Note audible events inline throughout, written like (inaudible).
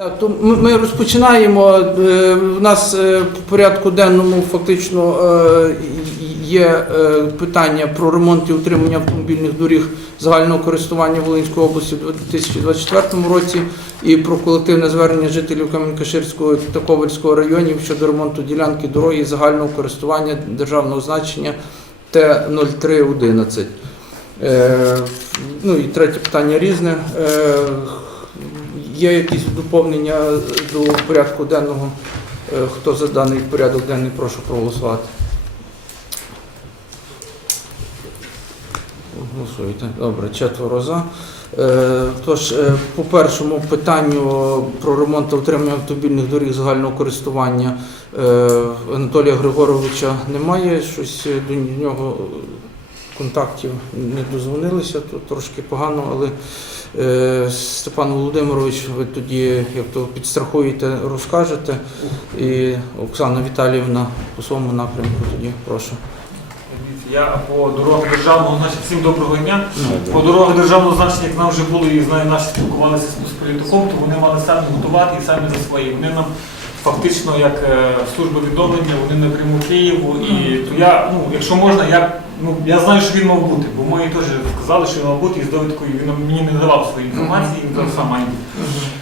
Так, то ми, розпочинаємо. Е, У нас е, по порядку денному фактично е, є е, питання про ремонт і утримання автомобільних доріг загального користування Волинської області у 2024 році і про колективне звернення жителів Кам'янка-Ширського та Ковальського районів щодо ремонту ділянки дороги загального користування державного значення Т-0311. Е, Ну і третє питання різне. Є якісь доповнення до порядку денного? Е, Хто за даний порядок денний, прошу проголосувати. Голосуйте. Добре, четверо за. Е, Тож, е, по першому питанню про ремонт та утримання автомобільних доріг загального користування Анатолія Григоровича немає. Щось до нього контактів не дозвонилися, то трошки погано, але е, Степан Володимирович, ви тоді, як то підстрахуєте, розкажете. І Оксана Віталіївна по своєму напрямку тоді прошу. Я по дорогах державного значення, всім доброго дня. По дорогах державного значення, як нам вже було і знаю, наші спілкувалися з політиком, то вони мали самі готувати і самі за свої. Вони нам фактично як е, служба відновлення, вони напряму Києву. І то я, ну, якщо можна, я, ну, я знаю, що він мав бути, бо мої теж сказали, що він мав бути, і з довідкою він мені не давав свої інформації, він казав, сам має.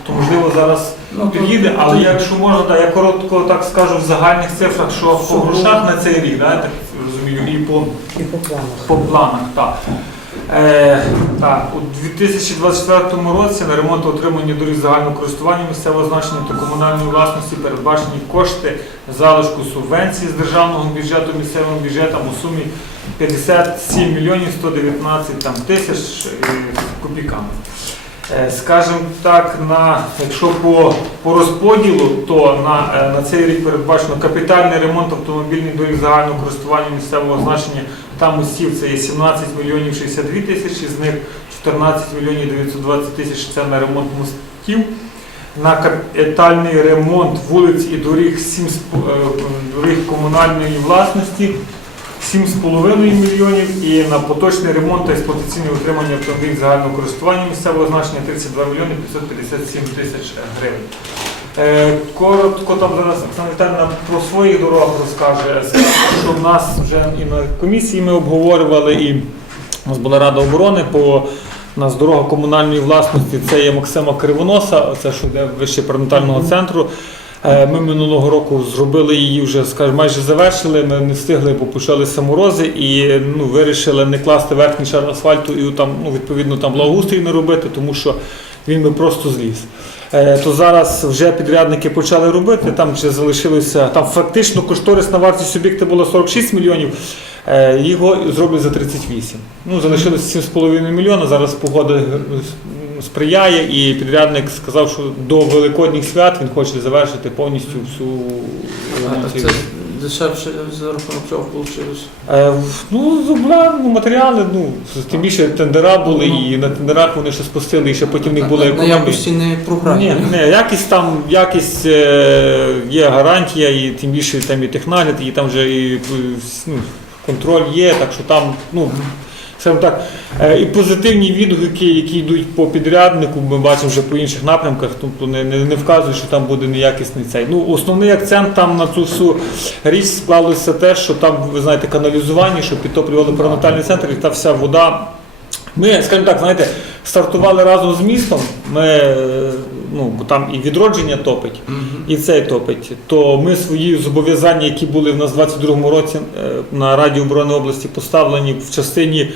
То можливо зараз Ну, під'їде, але якщо можна, да, я коротко так скажу в загальних цифрах, що по грошах на цей рік, да, я так розумію, і по І по планах. по планах, так. Е, так, у 2024 році на ремонт отримання доріг загального користування місцевого значення та комунальної власності передбачені кошти залишку субвенції з державного бюджету місцевим бюджетом у сумі 57 мільйонів 119 там, тисяч е, копійками. Е, Скажімо так, на, якщо по, по розподілу, то на, е, на цей рік передбачено капітальний ремонт автомобільних доріг загального користування місцевого значення там усів це є 17 мільйонів 62 тисячі, з них 14 мільйонів 920 тисяч це на ремонт мостів. На капітальний ремонт вулиць і доріг, 7, доріг комунальної власності 7,5 мільйонів і на поточний ремонт та експлуатаційне утримання автомобілів загального користування місцевого значення 32 мільйони 557 тисяч гривень. Е, Коротко там зараз Оксана Віталіївна про свої дороги розкаже. Що в нас вже і на комісії ми обговорювали, і у нас була рада оборони по у нас дорога комунальної власності. Це є Максима Кривоноса, це що йде вище перинатального центру. Е, Ми минулого року зробили її вже, скажімо, майже завершили. Ми не встигли, бо почалися морози, і ну, вирішили не класти верхній шар асфальту і там, ну, відповідно, там благоустрій не робити, тому що він би просто зліз. Е, То зараз вже підрядники почали робити. Там вже залишилося там фактично кошторисна вартість об'єкта була 46 мільйонів. е, Його зроблять за 38. Ну залишилося 7,5 мільйона. Зараз погода сприяє, і підрядник сказав, що до великодніх свят він хоче завершити повністю всю ремонт дешевше за рахунок чого вийшло? Е, Ну, зубла, ну, матеріали, ну, тим більше тендера були, і на тендерах вони ще спустили, і ще потім в них були На якості не програмі. Ні, ні, якість там, якість е, є гарантія, і тим більше там і технагляд, і там вже і ну, контроль є, так що там, ну, скажімо так, е, і позитивні відгуки, які йдуть по підряднику, ми бачимо вже по інших напрямках, тобто не, не, не вказують, що там буде неякісний цей. Ну, основний акцент там на цю всю річ склалося те, що там, ви знаєте, каналізування, що підтоплювали перинатальний центр, і та вся вода. Ми, скажімо так, знаєте, стартували разом з містом. Ми, е, ну, бо там і відродження топить, і цей топить. То ми свої зобов'язання, які були в нас у 22-му році е, на Раді оборони області поставлені в частині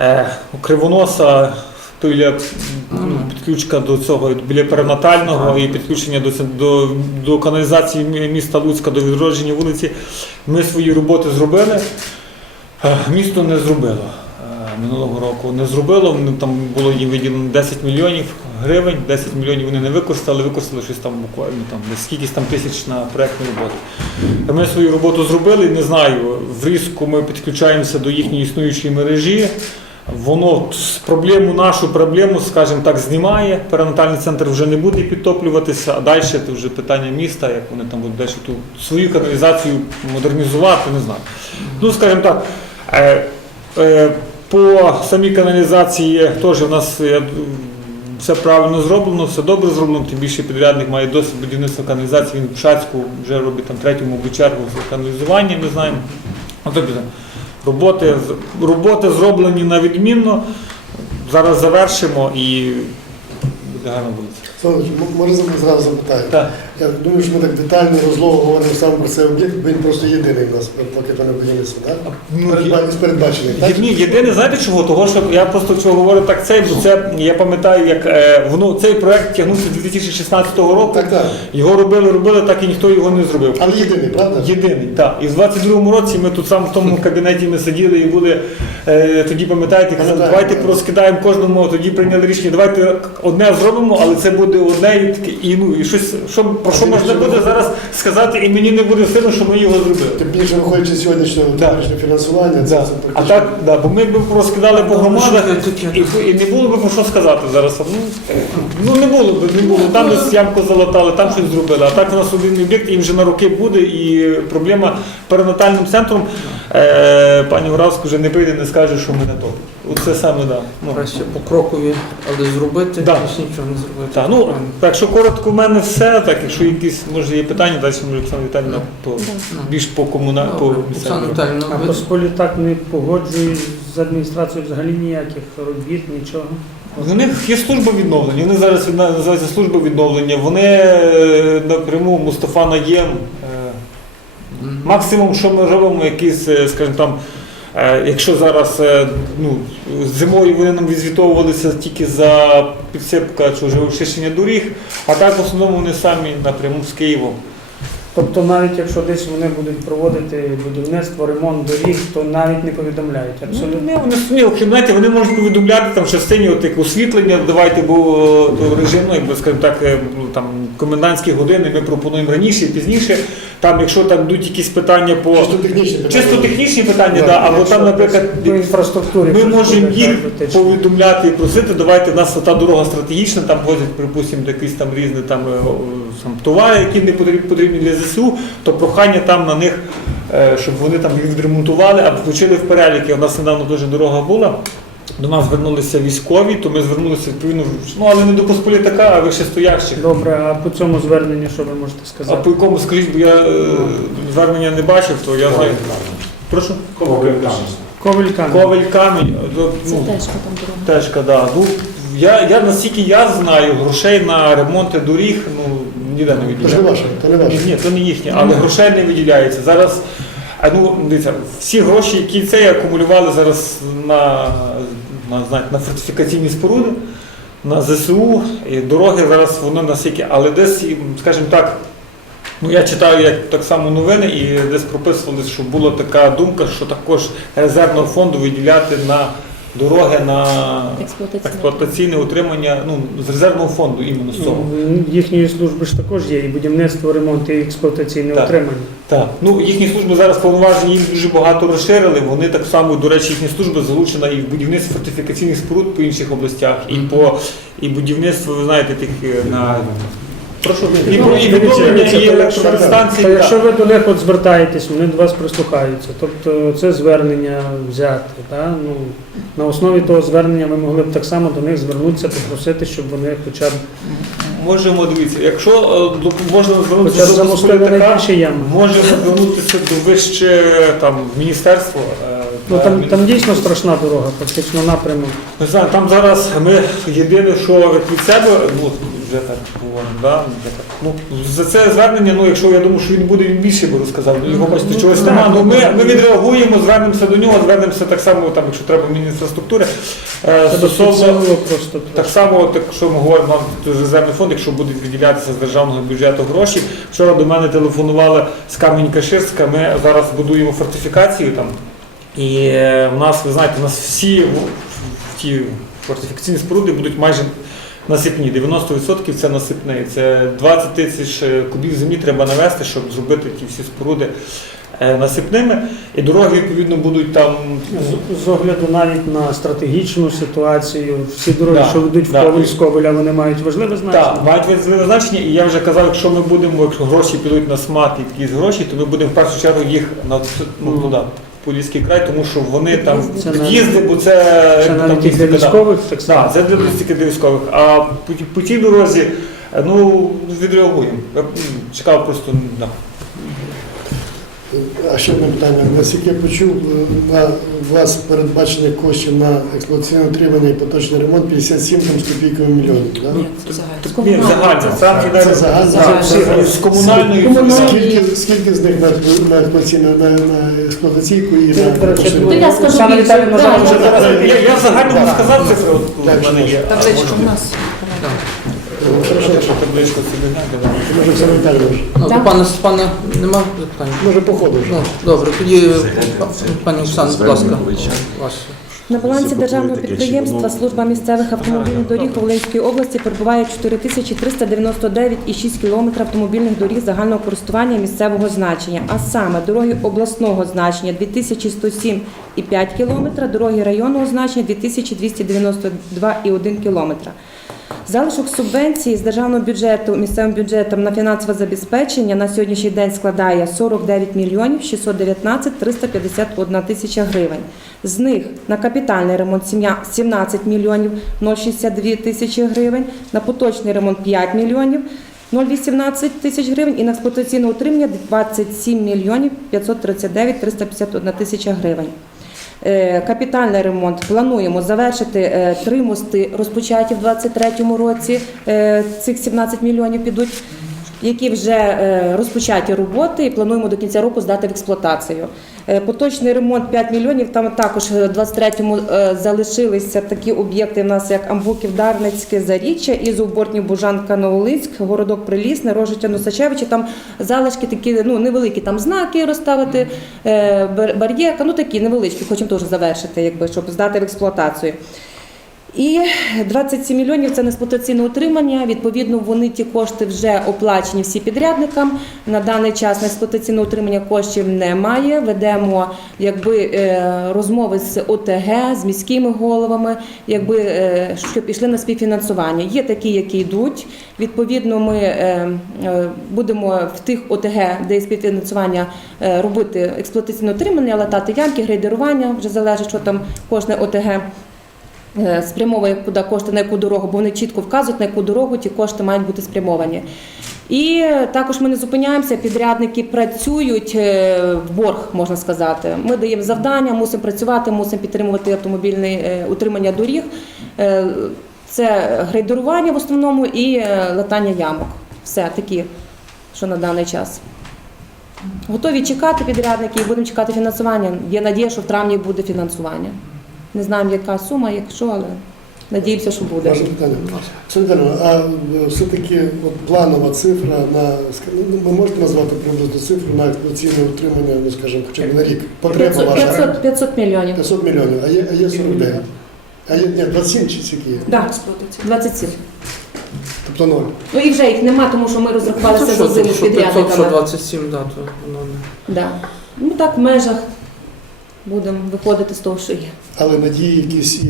е, кривоноса. То біля ну, підключка до цього біля перинатального і підключення до, до, до каналізації міста Луцька, до відродження вулиці. Ми свої роботи зробили. Е, Місто не зробило минулого року. Не зробило. Вони- Там було їм виділено 10 мільйонів гривень, 10 мільйонів вони не використали, використали щось там буквально там десь скількись там тисяч на проєктну роботу. Ми свою роботу зробили, не знаю. В різку ми підключаємося до їхньої існуючої мережі. Воно проблему нашу проблему, скажімо так, знімає. Перинатальний центр вже не буде підтоплюватися, а далі це вже питання міста, як вони там будуть далі ту свою каналізацію модернізувати, не знаю. Ну, скажімо так, е, е, по самій каналізації теж у нас все правильно зроблено, все добре зроблено, тим більше підрядник має досвід будівництва каналізації, він в Шацьку вже робить там третю, мабуть, чергу з каналізування, ми знаємо. Ну, тобто, роботи, роботи зроблені на відмінно. Зараз завершимо і буде гарна вулиця. Може зразу запитаю? Я думаю, що ми так детально розлого говоримо саме про цей об'єкт, бо він просто єдиний в нас поки то не будівництво, так? Ну, Передба- Із так? Ні, єдине, знаєте чого? Того, що я просто чого говорю так цей, бо це я пам'ятаю, як е, воно цей проект тягнувся з 2016 року. Так, так. Його робили, робили, так і ніхто його не зробив. Але єдиний, правда? Єдиний, так. І в 22-му році ми тут саме в тому кабінеті ми сиділи і були е, тоді, пам'ятаєте, казали, Пам'ятаю, давайте так. порозкидаємо кожному, тоді прийняли рішення, давайте одне зробимо, але це буде одне і таке, і ну і щось, що про що можна буде зараз сказати, і мені не буде сильно, що ми його зробили. Тим більше виходячи з сьогоднішнього Да. фінансування, це, Да. це А так, да, бо ми б розкидали по Ну, громадах і, і не було б про що сказати зараз. Ну, ну не було б, не було. Там десь ямку залатали, там щось зробили. А так у нас один об'єкт, і вже на роки буде, і проблема перинатальним центром. Е, пані Вравська вже не прийде, не скаже, що ми не то. Оце саме да. Ну, Краще по крокові, але зробити, Да. більш нічого не зробити. так, ну, так що коротко в мене все. Так, якщо якісь може є питання, далі може Оксана Віталіївна по більш по комунальному по Оксана місцевому. А ви- Посполітак не погоджує з адміністрацією взагалі ніяких робіт, нічого. У них є служба відновлення. Вони зараз називаються служба відновлення. Вони е, напряму Мустафа Наєм. е, Максимум, що ми робимо, якісь, е, скажімо там, якщо зараз е, ну, зимою вони нам відзвітовувалися тільки за підсипка чи вже очищення доріг, а так в основному вони самі напряму з Києвом. Тобто навіть якщо десь вони будуть проводити будівництво, ремонт доріг, то навіть не повідомляють. Абсолютно. Ну, вони самі, окрім знаєте, вони можуть повідомляти там частині от, як освітлення, давайте, бо то режим, ну, якби, скажімо так, е, ну, там, комендантські години ми пропонуємо раніше і пізніше. Там, якщо там йдуть якісь питання по Чисто технічні питання. чисто технічні питання, Да, або там, наприклад, по інфраструктурі ми можемо їх повідомляти і просити, давайте, в нас та дорога стратегічна, там возять, припустимо, якісь там різні там, е, там, товари, які не потрібні, потрібні для ЗСУ, то прохання там на них, е, щоб вони там їх відремонтували або включили в переліки. У нас недавно дуже дорога була. До нас звернулися військові, то ми звернулися відповідно, ну але не до посполітака, а вищестоящих. Добре, а по цьому зверненню що ви можете А сказати? по якому скажіть, бо я е, звернення не бачив, то я знаю. Прошу? Коваль камінь. Коваль камінь. е, Це ну, теж там дорога. Тежка, да. Ну, я, я наскільки я знаю, грошей на ремонти доріг ну, ніде не ж не виділяється. ваше, то не ваше. Ні, то не їхнє, але грошей не виділяється. Зараз, а ну, дивіться, всі гроші, які це акумулювали зараз на, на, знаєте, на фортифікаційні споруди, на ЗСУ, і дороги зараз воно наскільки, але десь, скажімо так, Ну, я читаю як так само новини і десь прописували, що була така думка, що також резервного фонду виділяти на дороги на експлуатаційне утримання ну, з резервного фонду іменно з цього. Ну, Їхньої служби ж також є і будівництво, ремонт, і експлуатаційне Так. утримання. Так. Ну, їхні служби зараз повноважені, їм дуже багато розширили. Вони так само, до речі, їхня служба залучена і в будівництво фортифікаційних споруд по інших областях, і по і будівництво, ви знаєте, тих е, на Прошу, і, про- і відновлення і електростанції. Та якщо ви до них от звертаєтесь, вони до вас прислухаються. Тобто це звернення взяти. Да? Ну, на основі того звернення ви могли б так само до них звернутися, попросити, щоб вони хоча б, Можемо дивитися, якщо е, звернутися хоча до Посполітака. Можемо звернутися до вище там міністерства. е, Ну там, там дійсно страшна дорога, фактично напрямок. Не знаю, там зараз ми єдине, що від себе, ну вже так говоримо, да? вже так. Ну, за це звернення, ну якщо я думаю, що він буде, він більше би розказав. Ну, Його бачите, Ну, чогось немає. Ну, ну, ми, ми відреагуємо, звернемося до нього, звернемося так само, там, якщо треба мінінфраструктури. Е, Стосовно просто так само, от, якщо ми говоримо нам резервний фонд, якщо будуть виділятися з державного бюджету гроші. Вчора до мене телефонували з Камінь-Каширська, ми зараз будуємо фортифікацію там. І е, в нас, ви знаєте, у нас всі в- в- ті фортифікаційні споруди будуть майже насипні. 90% це насипне. Це 20 тисяч е, кубів землі треба навести, щоб зробити ті всі споруди е, насипними. І дороги, відповідно, будуть там. з, з огляду навіть на стратегічну ситуацію, всі дороги, Да, що ведуть в да. Коваль з Ковеля, вони мають важливе значення. Так, мають важливе значення, і я вже казав, якщо ми будемо, якщо гроші підуть на смат і якісь гроші, то ми будемо в першу чергу їх на ну, туди Поліський край, тому що вони там Це бо це, Це якби, навіть для військових так само. Так, це для тільки для військових. А по, по тій дорозі, е, ну, відреагуємо. Чекав просто да. А ще одне питання. Наскільки я почув, е, на у вас передбачених коштів на експлуатаційне утримання і поточний ремонт 57 там, з копійками мільйонів. так? Ні, це загально. Ні, загально. Там Це загально? Так, Загально. з комунальної. Скільки, скільки з них на, на, експлуатаційну, на, на експлуатаційку і на поточний То ремонт? я скажу Оксана більше. Віталіївна зараз я- зараз- Я, загальному сказав цифри, от в мене є. Табличка у нас. Табличку собі може Ну, Так. до пана нема запитань? може по ходу вже. Ну, добре, тоді пані Оксана, будь ласка, ваше. На балансі державного підприємства служба місцевих автомобільних доріг Волинської області перебуває 4399,6 км автомобільних доріг загального користування місцевого значення, а саме дороги обласного значення 2107,5 км, дороги районного значення 2292,1 км. Залишок субвенції з державного бюджету місцевим бюджетом на фінансове забезпечення на сьогоднішній день складає 49 мільйонів 619 351 тисяча гривень. З них на капітальний ремонт 17 мільйонів 062 тисячі гривень, на поточний ремонт 5 мільйонів 018 тисяч гривень і на експлуатаційне утримання 27 мільйонів 539 351 тисяча гривень. Е, Капітальний ремонт плануємо завершити е, три мости розпочаті в 2023 році. Е, Цих 17 мільйонів підуть, які вже е, розпочаті роботи, і плануємо до кінця року здати в експлуатацію. Е, Поточний ремонт 5 мільйонів. Там також в 23-му е, залишилися такі об'єкти. У нас як Амбуків, Дарницьке, Заріччя, Ізубортнів, Бужанка, Новолинськ, Городок Прилісне, Рожиття, Носачевичі. Там залишки такі ну невеликі там знаки розставити, бар'єрка, ну такі невеличкі, хочемо теж завершити, якби щоб здати в експлуатацію. І 27 мільйонів це на експлуатаційне утримання. Відповідно, вони ті кошти вже оплачені всі підрядникам. На даний час на експлуатаційне утримання коштів немає. Ведемо якби е, розмови з ОТГ, з міськими головами, якби е, щоб пішли на співфінансування. Є такі, які йдуть. Відповідно, ми е, будемо в тих ОТГ, де є співфінансування, робити експлуатаційне утримання, латати ямки, грейдерування. Вже залежить, що там кожне ОТГ спрямовує куди кошти, на яку дорогу, бо вони чітко вказують, на яку дорогу ті кошти мають бути спрямовані. І також ми не зупиняємося, підрядники працюють е, в борг, можна сказати. Ми даємо завдання, мусимо працювати, мусимо підтримувати автомобільне е, утримання доріг. Е, Це грейдерування в основному і е, латання ямок. Все такі, що на даний час. Готові чекати підрядники і будемо чекати фінансування. Є надія, що в травні буде фінансування. Не знаємо, яка сума, якщо, але надіємося, що буде. Ваше питання. Солідарно, а е, все-таки от планова цифра на ска- ну, ви можете назвати приблизну цифру на експлуатаційне утримання, ну скажімо, хоча б на рік? Потреба 500, ваша 500, 500 мільйонів. 500 мільйонів, а є, а є 49. А є ні, 27 чи скільки є? Експлуатація. 27. Тобто ноль. Ну і вже їх нема, тому що ми розрахувалися з одними що 500, що підрядниками. 27, да, то воно не... Да. Ну так, в межах будемо виходити з того, що є. Але надії якісь і,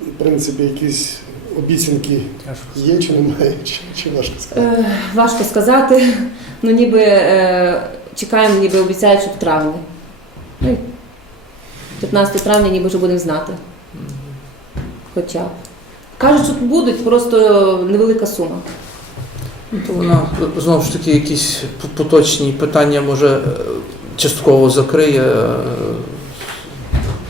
в принципі, якісь обіцянки є чи немає, чи, чи важко сказати? Е, важко сказати. Ну ніби е, чекаємо, ніби обіцяють, що в травні. Ну, 15 травня ніби вже будемо знати. Хоча. Кажуть, що будуть, просто невелика сума. Ну, То вона знову ж таки якісь поточні питання може е, частково закриє е,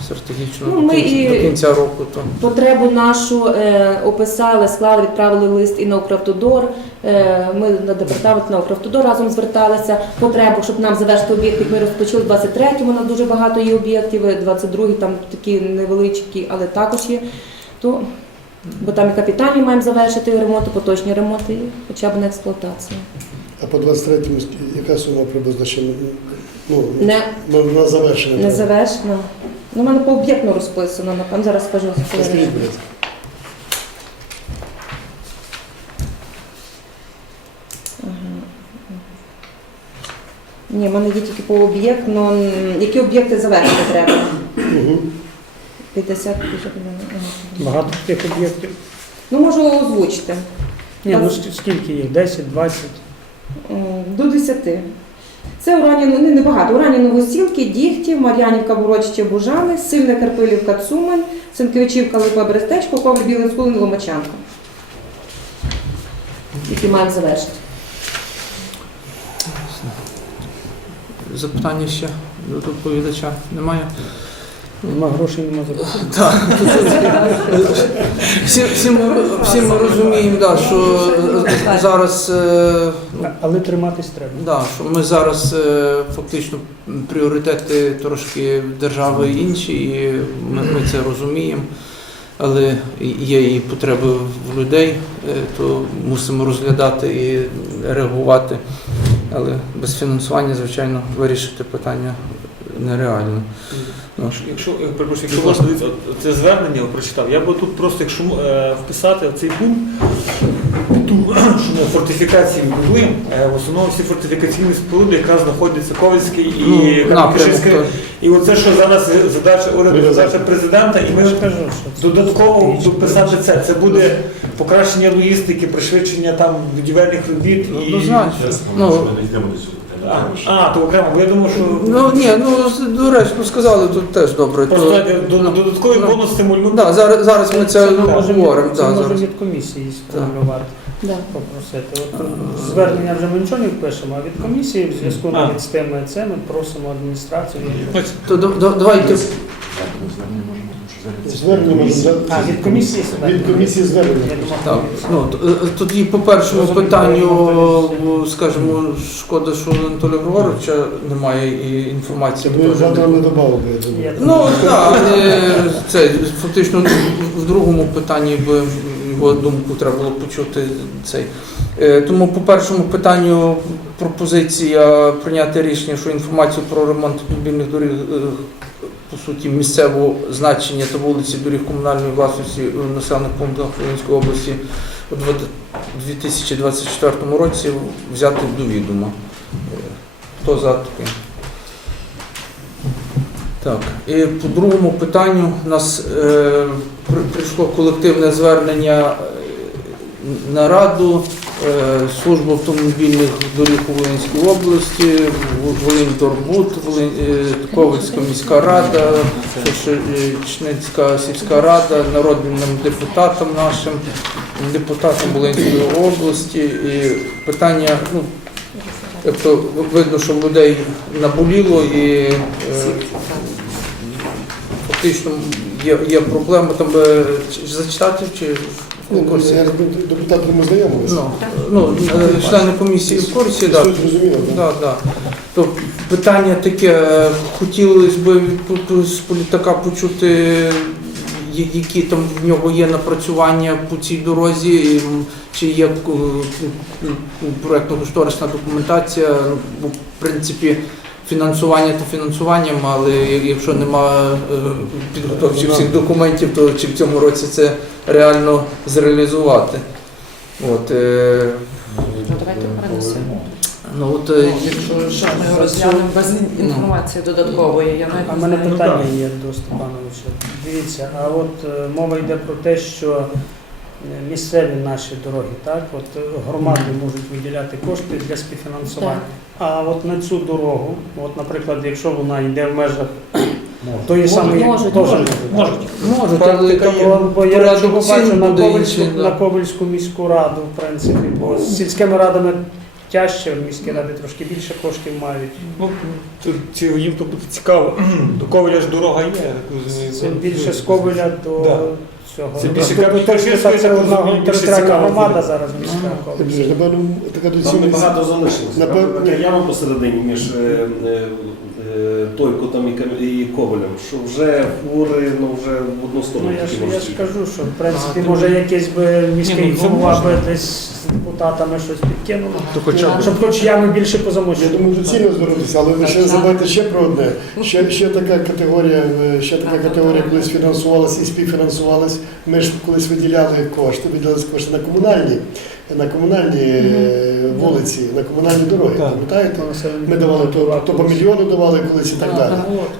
стратегічно Ну, до, ми кінця, і- до кінця року. То. Потребу нашу е, описали, склали, відправили лист і на Укравтодор. Е, ми на департамент на Укравтодор разом зверталися. Потребу, щоб нам завершити об'єкти, ми розпочали в 23-му, у нас дуже багато є об'єктів, 22-й там такі невеличкі, але також є. То, бо там і капітальні маємо завершити ремонт, і поточні ремонти, і хоча б на експлуатацію. А по 23-му яка сума приблизно ще ну, Не, на, завершення? не треба? Ну, у мене по об'єктно розписано, напевно, зараз скажу. Скажіть, будь ласка. Ні, в мене є тільки по об'єкт, ну які об'єкти завершити треба? 50 50, ага. Багато таких об'єктів. Ну, можу озвучити. Ні, ну скільки їх? 10, 20? До 10. Це Урані, не небагато. Урані Новосілки, Дігтів, Мар'янівка, Борочичі, Бужани, Сильна Карпилівка, Цумань, Синкевичівка Липа, Берестечко, Коваль, Білий Скулин, Ломачанка. Які маємо завершити. Запитання ще до доповідача немає? Нема грошей, нема заробити. (laughs) Так. Всі, всі, ми, всі ми розуміємо, да, що е, зараз е, ну, Але триматись треба. Да, що ми зараз е, фактично пріоритети трошки держави інші, і ми, ми це розуміємо. Але є і потреби в людей, е, то мусимо розглядати і реагувати. Але без фінансування, звичайно, вирішити питання нереально. Ну, Якщо, я перепрошую, якщо можна дивіться, от це звернення я прочитав, я би тут просто, якщо е, вписати цей пункт, ту, (clears throat) що ми фортифікації будуємо, е, в основному всі фортифікаційні споруди якраз знаходяться Ковальський і Ну, напрямок, Кам'янка-Бишівський. І оце, що зараз задача уряду, задача президента, і ми додатково дописати це. Це буде покращення логістики, пришвидшення там будівельних робіт. Ну, і... Однозначно. Ясно, Ну, що ми не йдемо до цього А, а, то окремо, бо я думав, що Ну ні, ну з- до речі, ну сказали тут теж добре. просто То, до- ну, додатковий ну, бонус стимульнути. да, зараз, зараз ми це можемо, говоримо. це Да, зараз. від комісії сформулювати, Да. попросити. От звернення вже ми нічого не впишемо, а від комісії в зв'язку А. навіть з тим це ми просимо адміністрацію. То да- да- давайте Так, ми звернення можемо, Звернення А, від комісії сюди? від комісії звернення. Так, ну е, тоді по першому питанню, скажімо, шкода, що у Анатолія Григоровича немає і інформації. Ви завтра не. Я Ну так, але це фактично в другому питанні би його думку треба було почути цей. Е, Тому по першому питанню пропозиція прийняти рішення, що інформацію про ремонт автомобільних доріг е, по суті місцевого значення та вулиці доріг комунальної власності у населених пунктах Волинської області у 2024 році взяти до відома. Хто за таке? Так, і по другому питанню у нас е, прийшло колективне звернення е, на раду е, служби автомобільних доріг у Волинській області, В- Волиньторбуд, Волинь, е, Ковальська міська рада, Шишечницька сільська рада, народним депутатам нашим, депутатам Волинської області. І питання, ну, тобто видно, що людей наболіло і е, фактично є, є проблема там зачитати чи Ну, курсі? я депутати ми знайомилися. Ну, ну, е, члени комісії в курсі, так. Суть зрозуміло, так? Да, да. То питання таке, е, хотілося б з політика почути, я- які там в нього є напрацювання по цій дорозі, і, м, чи є е, проєктно-кошторисна документація, ну, бо в принципі. Фінансування то фінансуванням, але якщо немає підготовчих всіх документів, то чи в цьому році це реально зреалізувати? От, е, Ну, давайте перенесемо. ну, от, е, Якщо що ми його розглянемо без інформації додаткової, я навіть А в не мене знаю. питання є до Степановича. Дивіться, а от е, мова йде про те, що е, місцеві наші дороги, так, от е, громади можуть виділяти кошти для співфінансування. А от на цю дорогу, от, наприклад, якщо вона йде в межах тої самої можуть, можуть. можуть. Можуть, але бо- я бачу на Ковальську, на Ковальську міську раду, в принципі, бо з сільськими радами тяжче, міські ради трошки більше коштів мають. Ну, тут їм то буде цікаво. До Ковеля ж дорога є. Це більше з Ковеля до Да. цього. Це Ну, більше тобто, територіальна громада зараз міська Ковеля. Напевно, така Там небагато залишилося. Напевно, я вам яма посередині між е, е, Тойкотом і Ковалем, що вже фури ну, вже в одну Ну я ж я ж кажу, що в принципі А, ти- може якийсь би міський Ні, ну, голова би десь з депутатами щось підкинув. То хоча б. Щоб хоч ями більше Я позамочили. думаю, доцільно звернутися, але ви ще забайте ще про одне. Ще, ще така категорія, е, ще така категорія колись фінансувалась і співфінансувалась. Ми ж колись виділяли кошти, виділяли кошти на комунальні, на комунальні е, вулиці, на комунальні дороги. Так. Пам'ятаєте? Ми давали то, то по мільйону давали колись і так далі.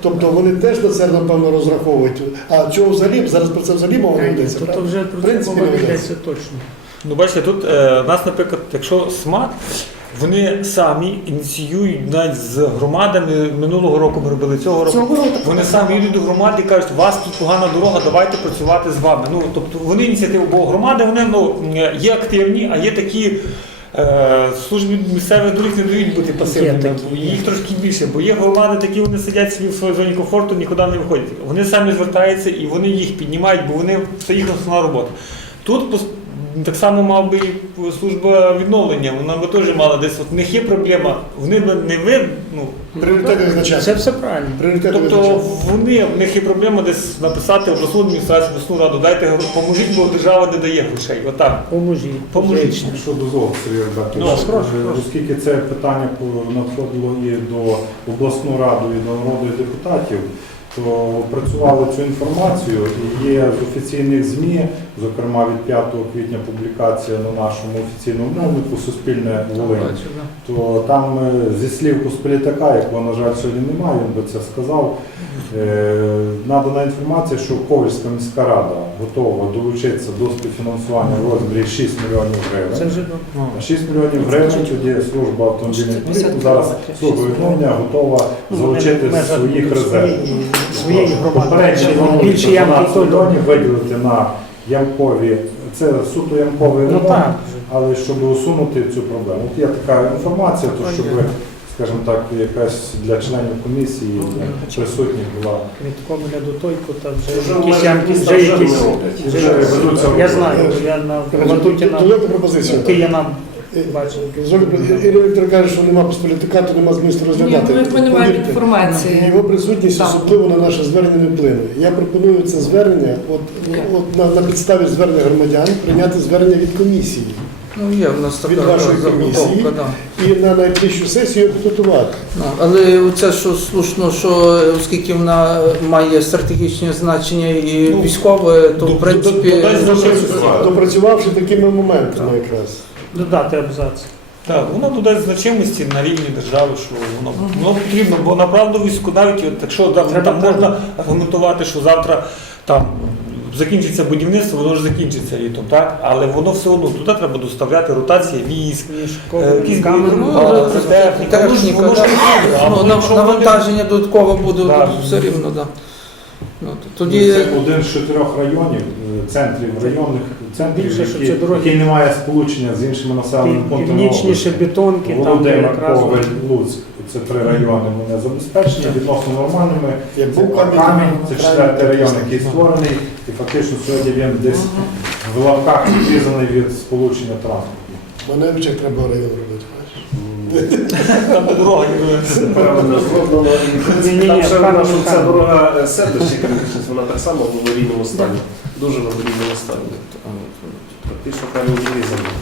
Тобто вони теж на це напевно розраховують. А чого взагалі? Зараз про це взагалі мова не йдеться. То, то вже про це принципі, мова не йдеться йдеться. точно. Ну, бачите, тут е, у нас, наприклад, якщо СМАТ, Вони самі ініціюють навіть з громадами. Минулого року ми робили цього року. Цього року Вони самі йдуть до громади і кажуть, у вас тут погана дорога, давайте працювати з вами. Ну тобто вони ініціативу, бо громади вони ну є активні, а є такі. Е, службі місцевих доріг не дають бути пасивними. Їх трошки більше, бо є громади, такі вони сидять собі в своїй зоні комфорту, нікуди не виходять. Вони самі звертаються і вони їх піднімають, бо вони це їхня основна робота. Тут так само мав би і служба відновлення. Вона би теж мала десь. От в них є проблема. Вони б не ви. Ну Пріоритети Це все правильно. Пріоритети тобто визначати. вони в них є проблема десь написати обласну адміністрацію, обласну раду. Дайте поможіть, бо держава не дає грошей. Отак. Поможіть. Поможіть. Якщо дозволите, Сергій Альбертович, Ну, е, прошу, прошу. оскільки це питання надходило і до обласну раду, і до народу і депутатів, то опрацювали цю інформацію і є з офіційних ЗМІ, зокрема від 5 квітня публікація на нашому офіційному мовнику Суспільне Волинь. То там е, зі слів Косполітака, якого, на жаль, сьогодні немає, він би це сказав, надана інформація, що Ковальська міська рада готова долучитися до співфінансування в розмірі 6 мільйонів Це гривень. вже 6 мільйонів гривень тоді служба автомобільних доріг, зараз служба відновлення готова ну, залучити з своїх резервів. Попередньо Більше 12 мільйонів виділити на ямкові, це суто ямковий Ну ремонт, але щоб усунути цю проблему. От є така інформація, то щоб, скажімо так, якась для членів комісії, для присутніх була. Від Комеля до Тойку, там Вже якісь ямки, вже якісь. Вже ведуться Я знаю, бо я на Батутіна, пропозицію. ти я нам бачив. Ірина Вікторовна каже, що нема посполітика, то нема змісту Ні, розглядати. ми не маємо Повірте, інформації. Його присутність Так. особливо на наше звернення не вплине. Я пропоную це звернення, от, от на, на підставі звернення громадян, прийняти звернення від комісії Ну, є в нас така Від вашої заготовка, комісії? да. і на найближчу сесію підготувати. Ну, Але це що слушно, що оскільки вона має стратегічне значення і Ну, військове, то в принципі додай. Допрацювавши такими моментами якраз. Додати абзац. Так, воно додасть значимості на рівні держави, що воно, воно потрібно, бо направду війську навіть, от, якщо там, Треба там можна аргументувати, що завтра там закінчиться будівництво, воно ж закінчиться літом, так? Але воно все одно туди треба доставляти ротація військ, якісь ну, ну, навантаження додатково буде все рівно. Ну, тоді Це один з чотирьох районів, е, центрів, районних центрів, Більше, що які, це дороги. які не має сполучення з іншими населеними пунктами. Північніше бетонки, там Володимир, якраз. Ковель, Луцьк. Це три райони вони забезпечені відносно нормальними. Це камінь, це четвертий район, який створений, і фактично сьогодні він десь в лапках відрізаний від сполучення транспорту. Маневичах треба район робити. там дорога Там ще вона, що ця дорога е, седлище, вона так само в аварійному стані. Дуже в аварійному стані. Практично камінь зрізаний.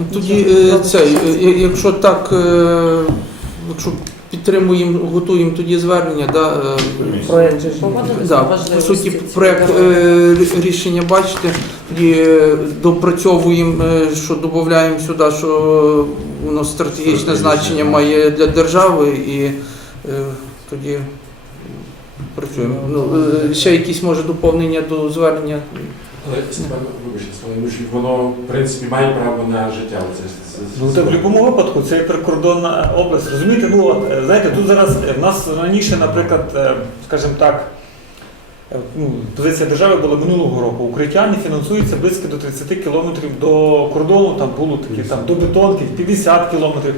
Е, Тоді е, цей, е, якщо так, якщо підтримуємо, готуємо тоді звернення, да, е, Проект же ж. Погодились да, по суті, цієї проект е, рішення бачите, тоді е, допрацьовуємо, е, що додаємо сюди, що воно стратегічне Стратегічне, значення має для держави і е, тоді працюємо. Ну, е, ще якісь може доповнення до звернення. Але вибачте, воно в принципі має право на життя. Це, це, це, Ну, це в будь-якому випадку це прикордонна область. Розумієте, ну от е, знаєте, тут зараз е, в нас раніше, наприклад, е, скажімо так, ну, позиція держави була минулого року. Укриття не фінансується близько до 30 кілометрів до кордону, там було такі там до бетонки 50 кілометрів.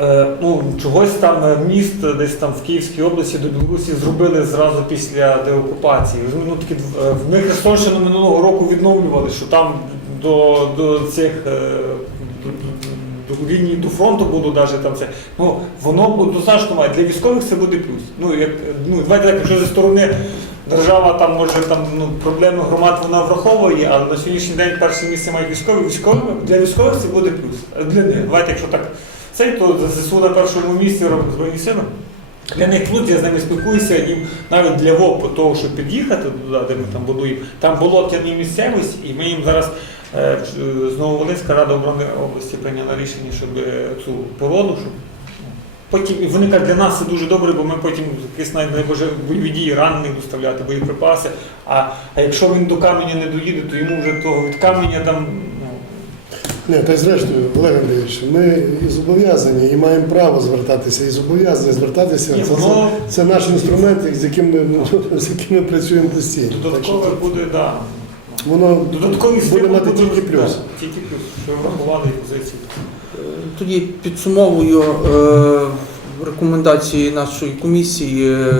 Е, ну, чогось там е, міст е, десь там в Київській області до Білорусі зробили зразу після деокупації. Ну, такі, е, ми Херсонщину минулого року відновлювали, що там до, до цих до, лінії до фронту було навіть там це. Ну, воно достатньо має. Для військових це буде плюс. Ну, як, ну, давайте так, якщо зі сторони держава там може там ну, проблеми громад вона враховує, але на сьогоднішній день перше місце мають військові. Військові для військових це буде плюс. Для них, давайте, якщо так цей, то ЗСУ на першому місці робить Збройні сили. Для них плюс, я з ними спілкуюся, їм навіть для ВОП, того, щоб під'їхати туди, де ми там будуємо, там болотяні місцевість, і ми їм зараз е, в- з Нововолинська Рада оборони області прийняла рішення, щоб е, цю породу, щоб ну, потім і вони кажуть, для нас це дуже добре, бо ми потім якісь бойові дії ранених доставляти, боєприпаси. А, а якщо він до каменя не доїде, то йому вже того від каменя там. Ні, та й зрештою, Олег Андрійович, ми і зобов'язані, і маємо право звертатися, і зобов'язані звертатися. Ні, Це, це, воно це наш інструмент, з яким ми, ну, з яким ми працюємо постійно. Додаткове буде, да. воно Додаткові буде мати тільки плюс. да, Тільки плюс, що врахували позиції. Е, Тоді підсумовую е, рекомендації нашої комісії. е,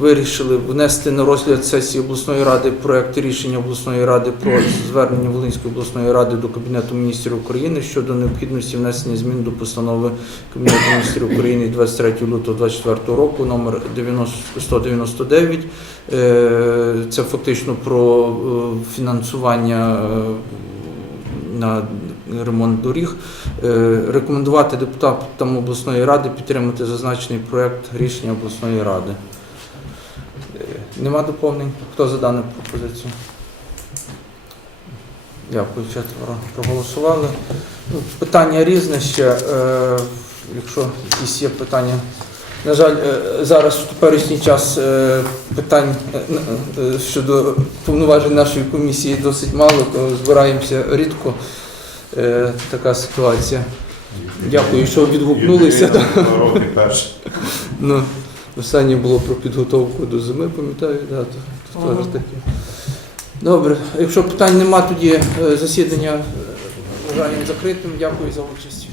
Вирішили внести на розгляд сесії обласної ради проект рішення обласної ради про (clears throat) звернення Волинської обласної ради до Кабінету міністрів України щодо необхідності внесення змін до постанови Кабінету міністрів України 23 лютого 2024 року номер 199. Е, Це фактично про е, фінансування на ремонт доріг. Е, Рекомендувати депутатам обласної ради підтримати зазначений проект рішення обласної ради. Е, Нема доповнень? Хто за дану пропозицію? Дякую, четверо проголосували. Ну, Питання різне ще. е, Якщо якісь є питання. На жаль, зараз в теперішній час питань щодо повноважень нашої комісії досить мало, збираємося рідко. Е, Така ситуація. Дякую, що відгукнулися. Ну, останнє було про підготовку до зими, пам'ятаю, да, то, то Ага. теж таке. Добре, якщо питань нема, тоді е, засідання вважаємо закритим. Дякую за участь.